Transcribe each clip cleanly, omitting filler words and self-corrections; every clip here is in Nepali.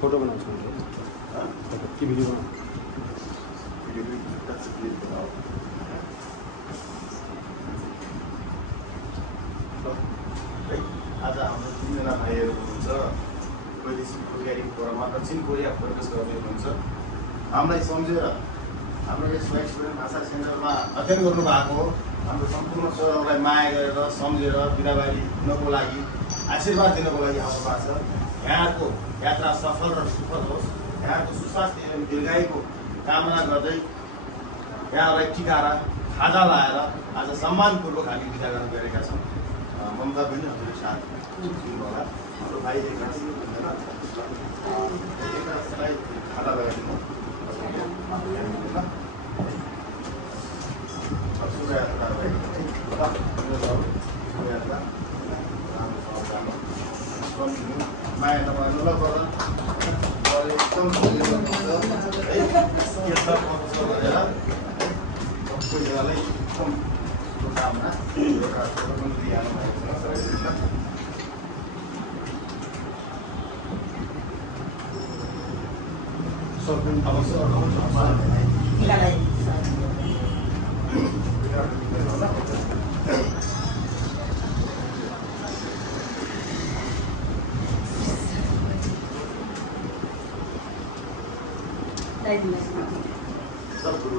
फोटो बनाउँछु कि भिडियो बनाउँछु आज हाम्रो 3 जना भाइहरू हुनुहुन्छ वैदेशिक वैज्ञानिक फोरममा दक्षिण कोरिया प्रवेश गर्ने हुनुहुन्छ हामीलाई सम्झेर हाम्रो यस स्टुडेन्ट भाषा सेन्टरमा अध्ययन गर्नुभएको हो हाम्रो सम्पूर्ण छोराहरूलाई माया गरेर सम्झेर बिदाबारी दिनको लागि आशीर्वाद दिनको लागि आउनुभएको छ यहाँको यात्रा सफल र सुखद होस् यहाँको सुस्वास्थ्य एवं दीर्घायुको कामना गर्दै यहाँलाई टिका र खाजा लाएर आज सम्मानपूर्वक हामी बिदा गर्न गएका छौँ ममता बहिनी हजुर साथ होला हाम्रो भाइ एकरालाई खाजा लगाइदिनु माया तपाईँहरू ल गरेर एकदम गरेर सबैजनालाई एकदम शुभकामना एउटा दिइहाल्नु भएको सब गुरु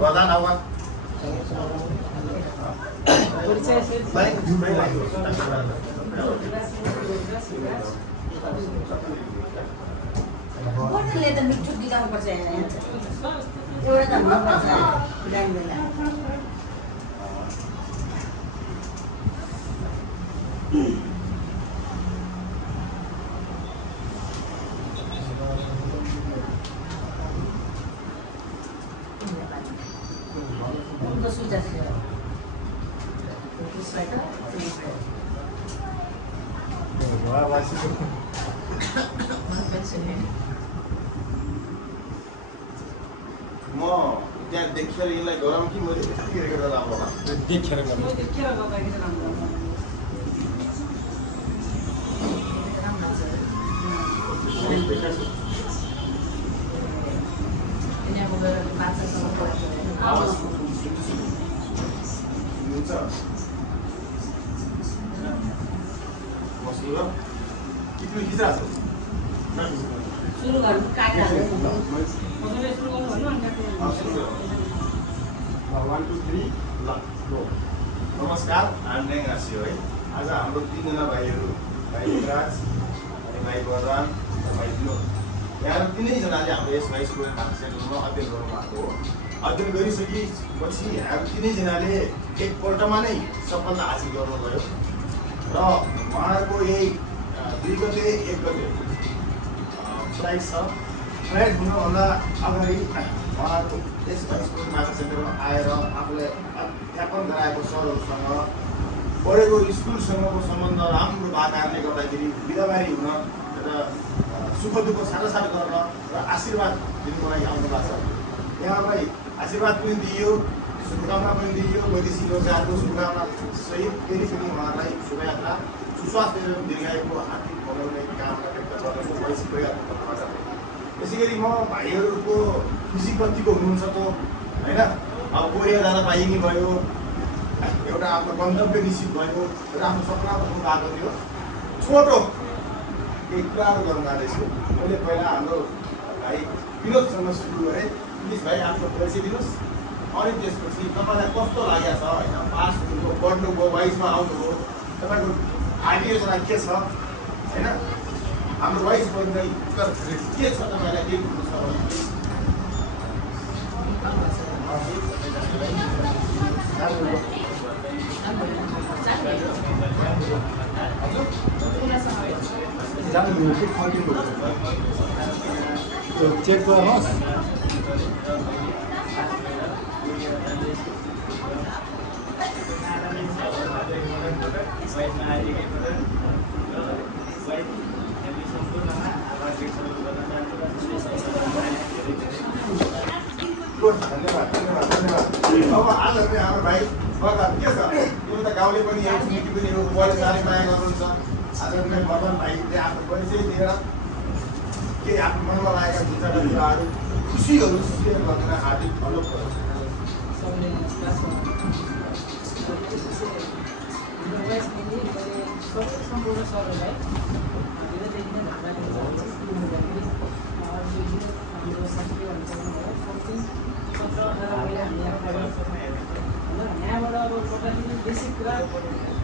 Badan awak. होटलले त मिठो दिलाउनुपर्छ यहाँ एउटा त हुनुपर्छ बिहान बेला उनको सुझाव म त्यहाँ देखेर यसलाई गरौँ कि मैले यति गरेर राम्रो होला देखेर गर्नु राम्रो गएर 5 सालसम्म पढाएको आवाज हो। सुन्नुहुन्छ बस्नु ल कि तिमी खिचिरहेको छौ सुरु गर्नु काटेर सुरु गर 1 2 3 ल गो नमस्कार आम ड्याङ आसियो है आज हाम्रो 3 जना भाइहरू भाइ युवराज अनि भाइ वरदान र भाइ विनोद यहाँ 3 जनाले हाम्रो यस भाइ स्कुल सेन्टरमा अध्ययन गर्नुभएको हो अध्ययन गरिसकेपछि हामी 3 जनाले एकपल्टमा नै सफलता हासिल गर्नुभयो र उहाँहरूको यही 2 गते 1 गते फ्लाइट छ फ्लाइट हुनुभन्दा अगाडि उहाँहरू यस भाइ स्कुल माछा सेन्टरमा आएर आफूलाई अध्यापन गराएको सरहरूसँग पढेको स्कुलसँगको सम्बन्ध राम्रो भएको कारणले गर्दाखेरि बिदाबारी हुन र सुख दुःख साटासाट गर्न र आशीर्वाद दिनुको लागि आउनु भएको छ यहाँलाई आशीर्वाद पनि दिइयो शुभकामना पनि दिइयो वैदेशिक रोजगारको शुभकामना सहित फेरि पनि उहाँहरूलाई शुभयात्रा सुस्वास्थ्य एवं दीर्घायुको आर्थिक बनाउने कामना व्यक्त गर्नको वैश्विक प्रयासबाट त्यसै गरी म भाइहरूको खुसी कतिको हुनुहुन्छ त होइन अब कोरिया जान पाइने भयो एउटा आफ्नो गन्तव्य निश्चित भयो र आफ्नो सपना भन्नु भएको थियो छोटो केही कुराहरू गर्नु जाँदैछु मैले पहिला हाम्रो भाइ विनोदसँग सुरु गरेँ प्लिज भाइ आफ्नो परिचय दिनुहोस् अनि त्यसपछि तपाईँलाई कस्तो लागेको छ होइन पास हुनुभयो पढ्नुभयो वाइसमा आउनुभयो तपाईँको आगे योजना के छ होइन हाम्रो वाइस बन्दै के छ तपाईँलाई के भन्नु छ चेक गर्नुहोस् धन्यवाद धन्यवाद धन्यवाद अब आज हाम्रो भाइ वरदान के छ यो त गाउँले पनि यो छिमेकी पनि यो बुवाले साह्रै माया गर्नुहुन्छ आज मेरो वरदान भाइले आफ्नो परिचय दिएर केही आफ्नो मनमा लागेका दुई चारवटा कुराहरू खुसीहरू सेयर गरेर हार्दिक अनुरोध गर्छु सम्पूर्ण सरहरूलाई धेरैदेखि नै धन्यवाद हाम्रो साथीहरू समथिङ 17-18 महिना हामी यहाँ पढ्यौँ होइन यहाँबाट अब पढ्दाखेरि बेसिक कुरा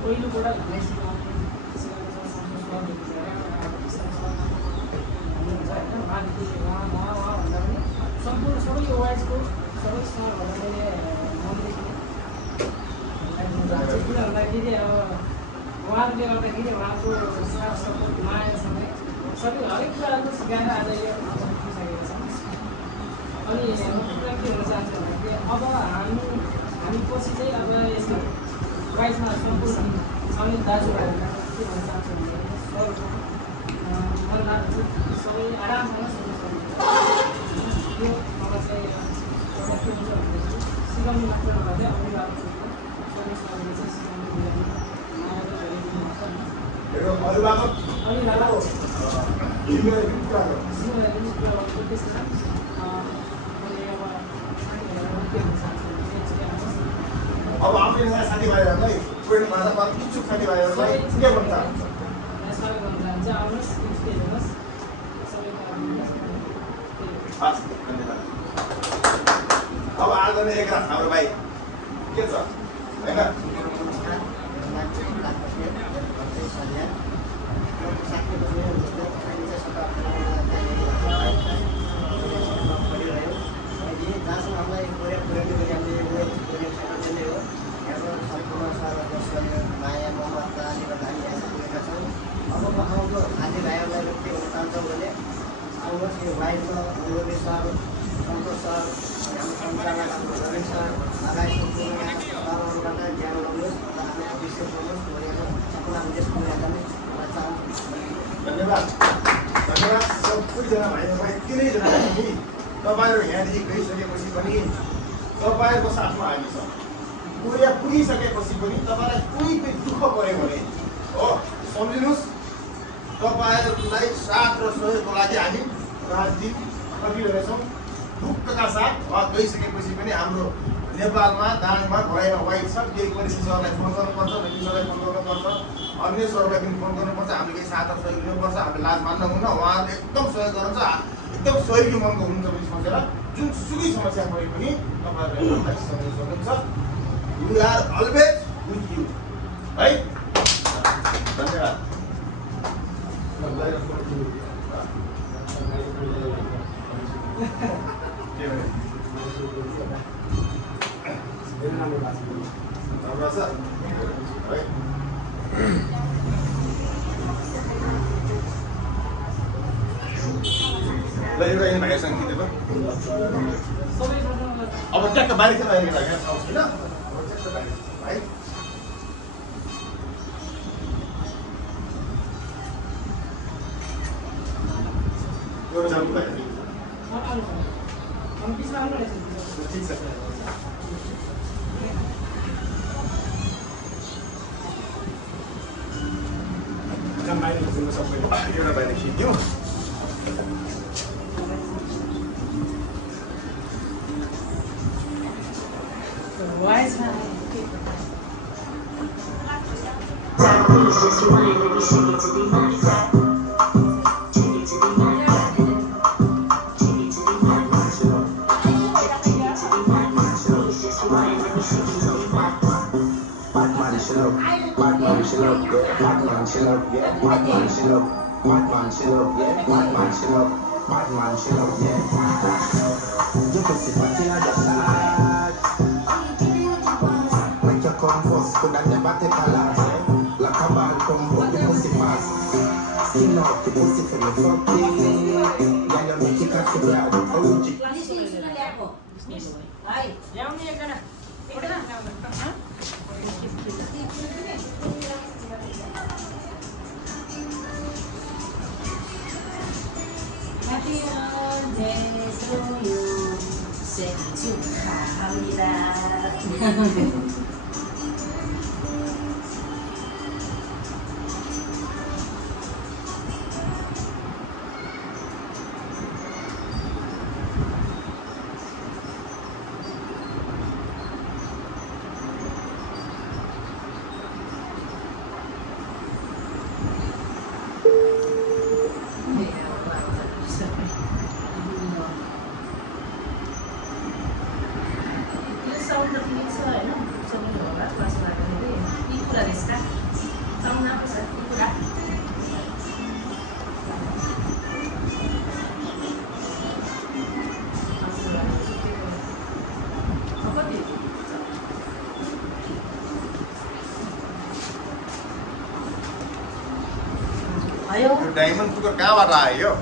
पहिलोबाट हामीलाई सिकाउने उहाँ भन्दा पनि सम्पूर्ण सबै वाइजको सबै सरहरूलाई मैले मनदेखि किन भन्दाखेरि अब उहाँहरूले गर्दाखेरि उहाँको साथ सपोर्ट मायासँगै सबै हरेक कुराहरू सिकाएर आज यो पुगिसकेको छ अनि म कुरा के भन्न चाहन्छु भन्दाखेरि अब हामी पछि चाहिँ अब यस्तो वाइजमा सम्पूर्ण सबै दाजुभाइहरूलाई के भन्न चाहन्छु भन्दाखेरि सरको मन लाग्छ सबै आरामसँग सुन्नु सक्नुहुन्छ यो मलाई चाहिँ एउटा के हुन्छ भन्दाखेरि सिकाउनु मात्र नभएर अभिभावकहरूले सबै सरले चाहिँ सिकाउनु बुझाउनु अभिभावक अब आउने नयाँ साथीभाइहरूलाई कोही भाषामा इच्छुक साथीभाइहरूलाई के भन्छ हस् धन्यवाद अब आज नै एक रात हाम्रो भाइ के छ होइन माया ममताले गर्दा हामी यहाँ पुगेका छौँ अबको आउँदो साथीभाइहरूलाई के भन्न चाहन्छौँ भने आउनुहोस् यो भाइको अनुरोध सर सन्तोष सर हाम्रो सञ्चालक रवि सर लगायत सम्पूर्ण सरहरूबाट ज्ञान गर्नुहोस् र हामी अभिषेक गर्नुहोस् सपना देश पुगेका जाने चाहन्छु धन्यवाद धन्यवाद सबैजना भाइहरूलाई तिनैजना पनि तपाईँहरू यहाँदेखि गइसकेपछि पनि तपाईँहरूको साथमा हामी छौँ कोरिया पुगिसकेपछि पनि तपाईँलाई कुनै पनि दुःख पऱ्यो भने हो सम्झिनुहोस् तपाईँहरूलाई साथ र सहयोगको लागि हामी राजदीप पर्खिरहेछौँ ढुक्कका साथ गइसकेपछि पनि हाम्रो नेपालमा दाङमा घरैमा वाइट छ केही परिषद सरलाई फोन गर्नुपर्छ सरलाई फोन गर्नुपर्छ अन्य सरलाई पनि फोन गर्नुपर्छ हामीले केही सहायता सहयोग लिनुपर्छ हामीले लाज मान्न हुन्न उहाँहरूले एकदम सहयोग गर्नुहुन्छ एकदम सहयोगी मनको हुनुहुन्छ भने सोचेर जुनसुकै समस्या परे पनि तपाईँहरूले हामीलाई सहयोग गर्नुहुन्छ we are always with you है धन्यवाद अब ट्याक्क बाहिर बाहिर होइन भाइ ठिक छ एउटा बाहिर खिच्यो ल्याउने एकजना Happy birthday to you. Senang 축하합니다. यो डायमन्ड कुकर कहाँबाट आयो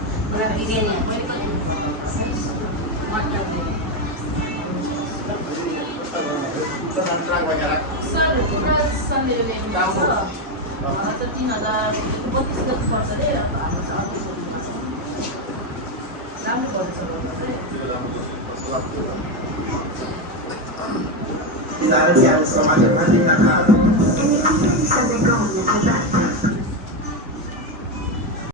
Dari yang semakin